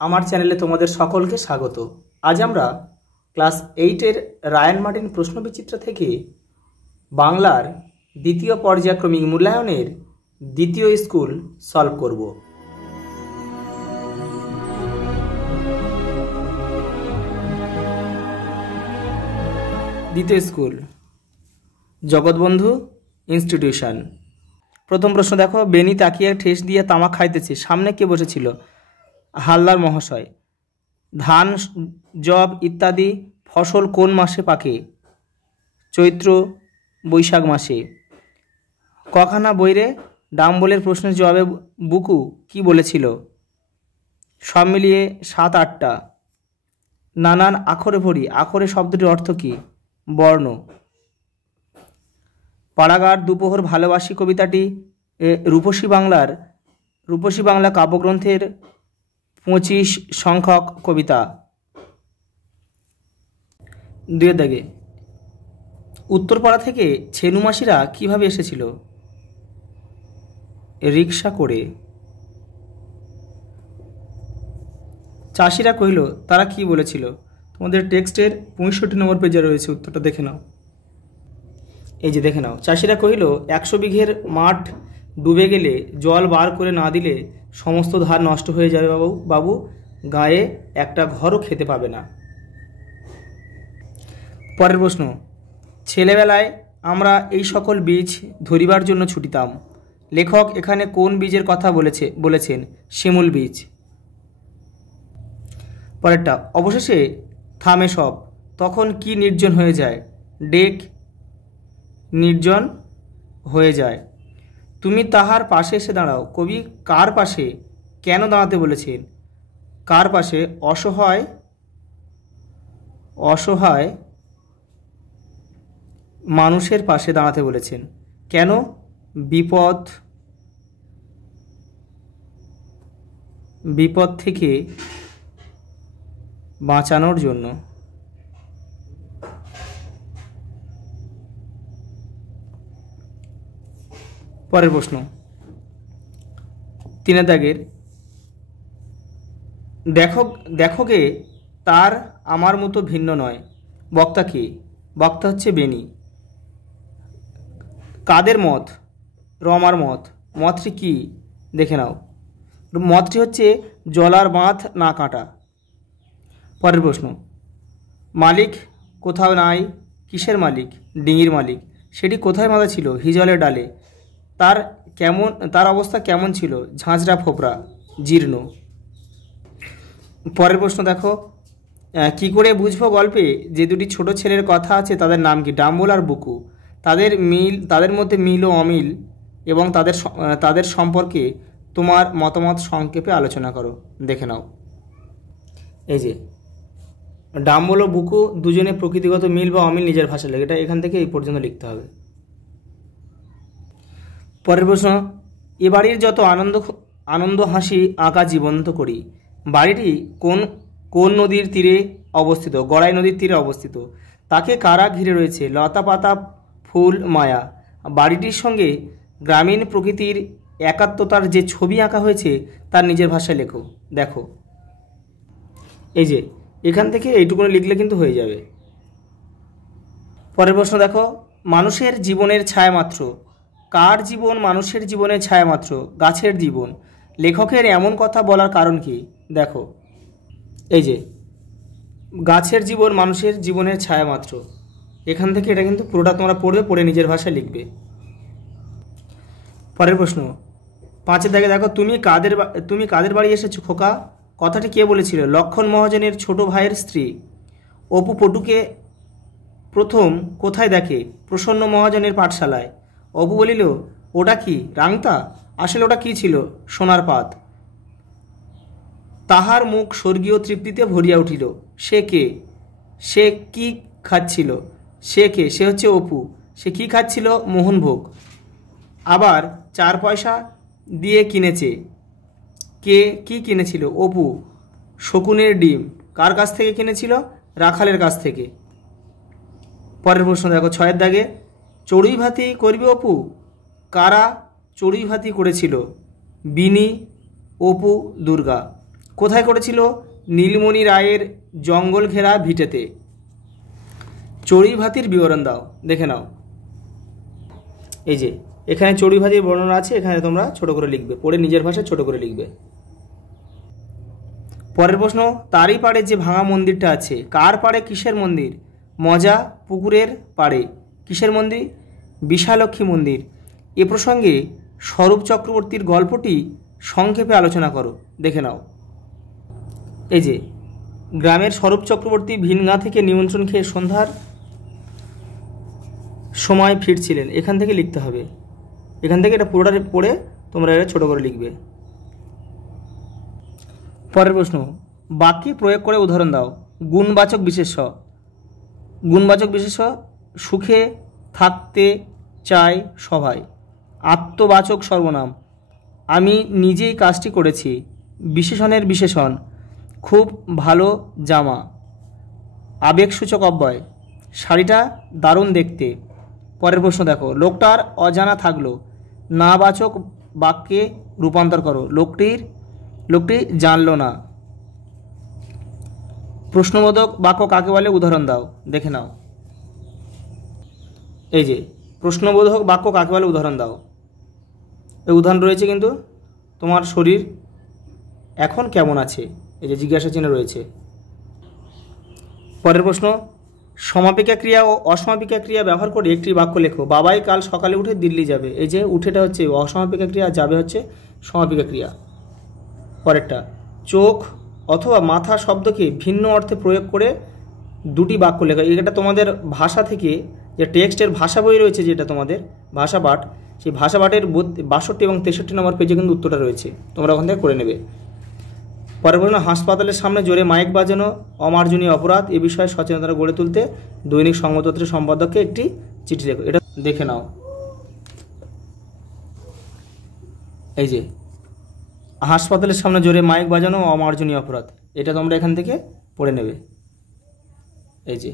আমার চ্যানেলে তোমাদের সকলকে স্বাগত। আজ আমরা ক্লাস 8-এর রায়ান মার্টিন প্রশ্নবিচিত্র থেকে বাংলার দ্বিতীয় পর্যায়ক্রমিক মূল্যায়নের দ্বিতীয় স্কুল সলভ করব। দ্বিতীয় স্কুল জগৎবন্ধু ইনস্টিটিউশন। প্রথম প্রশ্ন দেখো, বেনি তাকিয়ে ঠেস দিয়ে তামাক খাইতেছে, সামনে কে বসেছিল? হালদার মহাশয়। ধান, জব ইত্যাদি ফসল কোন মাসে পাকে? চৈত্র বৈশাখ মাসে। কখানা বইরে ডাম্বলের প্রশ্নের জবাবে বুকু কি বলেছিল? সব মিলিয়ে 7-8টা। নানান আখরে ভরি, আখরে শব্দটির অর্থ কী? বর্ণ। পাড়াগার দুপোহর ভালোবাসি কবিতাটি রূপসী বাংলা কাব্যগ্রন্থের 25 সংখ্যক কবিতা। 2 দাগে, উত্তরপাড়া থেকে ছেনুমাসিরা কিভাবে এসেছিল? রিক্সা করে। চাষিরা কহিল, তারা কি বলেছিল? তোমাদের টেক্সটের 65 নম্বর পেজে রয়েছে, উত্তরটা দেখে নাও। এই যে দেখে নাও, চাষিরা কহিল 100 বিঘের মাঠ ডুবে গেলে জল বার করে না দিলে সমস্ত ধান নষ্ট হয়ে যাবে বাবু, গায়ে একটা ঘরও খেতে পাবে না। পরের প্রশ্ন, ছেলেবেলায় আমরা এই সকল বীজ ধরিবার জন্য ছুটিতাম। লেখক এখানে কোন বীজের কথা বলেছেন? শিমুল বীজ। পরেরটা, অবশেষে থামে সব, তখন কি নির্জন হয়ে যায়? ডেক নির্জন হয়ে যায়। তুমি তাহার পাশে এসে দাঁড়াও। কবি কার পাশে কেন দাঁড়াতে বলেছেন? কার পাশে? অসহায় মানুষের পাশে দাঁড়াতে বলেছেন। কেন? বিপদ থেকে বাঁচানোর জন্য। পরের প্রশ্ন, 3 দাগের, দেখো গে তার আমার মতো ভিন্ন নয়। বক্তা কে? বক্তা হচ্ছে বেনি। কাদের মত? রমার মত। মতটি কি? দেখে নাও। মতটি হচ্ছে জলার বাঁধ না কাটা। পরের প্রশ্ন, মালিক কোথাও নাই। কিসের মালিক? ডিঙির মালিক। সেটি কোথায় বাঁধা ছিল? হিজলের ডালে। তার অবস্থা কেমন ছিল? ঝাঁঝরা ফোপরা, জীর্ণ। পরের প্রশ্ন দেখো, কি করে বুঝবো গল্পে যে দুটি ছোট ছেলের কথা আছে তাদের নাম কি? ডাম্বল আর বুকু। তাদের মধ্যে মিল ও অমিল এবং তাদের সম্পর্কে তোমার মতামত সংক্ষেপে আলোচনা করো। দেখে নাও। এই যে ডাম্বল ও বুকু দুজনে প্রকৃতিগত মিল বা অমিল নিজের ভাষায় লেখে, এটা এখান থেকে এই পর্যন্ত লিখতে হবে। পরের প্রশ্ন, এ বাড়ির যত আনন্দ হাসি আঁকা জীবন্ত করি। বাড়িটি কোন নদীর তীরে অবস্থিত? গড়াই নদীর তীরে অবস্থিত। তাকে কারা ঘিরে রয়েছে? লতা পাতা ফুল মায়া। বাড়িটির সঙ্গে গ্রামীণ প্রকৃতির একাত্মতার যে ছবি আঁকা হয়েছে তার নিজের ভাষায় লেখো। দেখো, এই যে এখান থেকে এইটুকুনি লিখলে কিন্তু হয়ে যাবে। পরের প্রশ্ন দেখো, মানুষের জীবনের ছায়া মাত্র। কার জীবন মানুষের জীবনের ছায়া মাত্র? গাছের জীবন। লেখকের এমন কথা বলার কারণ কি? দেখো, এই যে গাছের জীবন মানুষের জীবনের ছায়া মাত্র, এখান থেকে এটা কিন্তু পুরোটা তোমরা পড়ে নিজের ভাষায় লিখবে। পরের প্রশ্ন, 5 দাগে দেখো, তুমি কাদের বাড়ি এসেছো খোকা? কথাটি কে বলেছিল? লক্ষণ মহাজনের ছোট ভাইয়ের স্ত্রী। অপু পটুকে প্রথম কোথায় দেখে? প্রসন্ন মহাজনের পাঠশালায়। অপু বলিল, ওটা কি? রাংতা? আসলে ওটা কি ছিল? সোনার পাত। তাহার মুখ স্বর্গীয় তৃপ্তিতে ভরিয়া উঠিল। সে কে? সে কি খাচ্ছিল? সে কে? সে হচ্ছে অপু। সে কি খাচ্ছিল? মোহনভোগ। আবার 4 পয়সা দিয়ে কিনেছে। কে কি কিনেছিল? অপু। শকুনের ডিম। কার কাছ থেকে কিনেছিল? রাখালের কাছ থেকে। পরের প্রশ্ন দেখো, 6 দাগে, চড়ুই ভাতি করবি অপু? কারা চড়ুই ভাতি করেছিল? বিনি, অপু, দুর্গা। কোথায় করেছিল? নীলমণি রায়ের জঙ্গল ঘেরা ভিটেতে। চড়ুইভাতির বিবরণ দাও, দেখে নাও। এই যে এখানে চড়ুইভাতির বর্ণনা আছে, এখানে তোমরা ছোট করে লিখবে, পড়ে নিজের ভাষায় ছোট করে লিখবে। পরের প্রশ্ন, তারই পাড়ে যে ভাঙা মন্দিরটা আছে, কার পাড়ে কিসের মন্দির? মজা পুকুরের পাড়ে। কিসের মন্দির? বিশালক্ষী মন্দির। এ প্রসঙ্গে স্বরূপ চক্রবর্তীর গল্পটি সংক্ষেপে আলোচনা করো, দেখে নাও। এই যে গ্রামের স্বরূপ চক্রবর্তী ভিনগাঁ থেকে নিমন্ত্রণ খেয়ে সন্ধ্যার সময় ফিরছিলেন, এখান থেকে লিখতে হবে। এখান থেকে এটা পুরোটা পড়ে তোমরা এটা ছোটো করে লিখবে। পরের প্রশ্ন, বাক্যে প্রয়োগ করে উদাহরণ দাও। গুণবাচক বিশেষ্য। গুণবাচক বিশেষ্য সুখে থাকতে চায় সবাই। আত্মবাচক সর্বনাম, আমি নিজেই কাজটি করেছি। বিশেষণের বিশেষণ, খুব ভালো জামা। আবেগসূচক অব্যয়, শাড়িটা দারুণ দেখতে। পরের প্রশ্ন দেখো, লোকটার অজানা থাকলো, নাবাচক বাক্যে রূপান্তর করো। লোকটি জানলো না। প্রশ্নবোধক বাক্য কাকে বলে? উদাহরণ দাও, দেখে নাও। এই যে প্রশ্নবোধক বাক্য কাকে বলে? উদাহরণ দাও। এই উদাহরণ রয়েছে কিন্তু, তোমার শরীর এখন কেমন আছে, এই যে জিজ্ঞাসা চিহ্ন রয়েছে। পরের প্রশ্ন, সমাপিকা ক্রিয়া ও অসমাপিকা ক্রিয়া ব্যবহার করে একটি বাক্য লেখো। বাবাই কাল সকালে উঠে দিল্লি যাবে। এই যে উঠেটা হচ্ছে অসমাপিকা ক্রিয়া, যাবে হচ্ছে সমাপিকা ক্রিয়া। পরেরটা, চোখ অথবা মাথা শব্দকে ভিন্ন অর্থে প্রয়োগ করে দুটি বাক্য লেখা। এটা তোমাদের ভাষা থেকে যে টেক্সটের ভাষা বই রয়েছে, যেটা তোমাদের ভাষা পাঠ, সেই ভাষা পাঠের 62 এবং 63 নম্বর পেজে কিন্তু উত্তরটা রয়েছে, তোমরা ওখান থেকে করে নেবে। পরের প্রশ্ন, হাসপাতালের সামনে জোরে মাইক বাজানো অমার্জনীয় অপরাধ। এ বিষয়ে সচেতনতা গড়ে তুলতে দৈনিক সংবাদপত্রের সম্পাদককে একটি চিঠি লেখো। এটা দেখে নাও। এই যে হাসপাতালের সামনে জোরে মাইক বাজানো অমার্জনীয় অপরাধ, এটা তোমরা এখান থেকে পড়ে নেবে। এই যে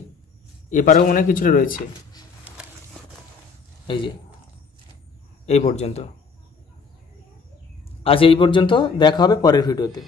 এপারেও অনেক কিছুটা রয়েছে। এই যে এই পর্যন্ত। আজ এই পর্যন্ত, দেখা হবে পরের ভিডিওতে।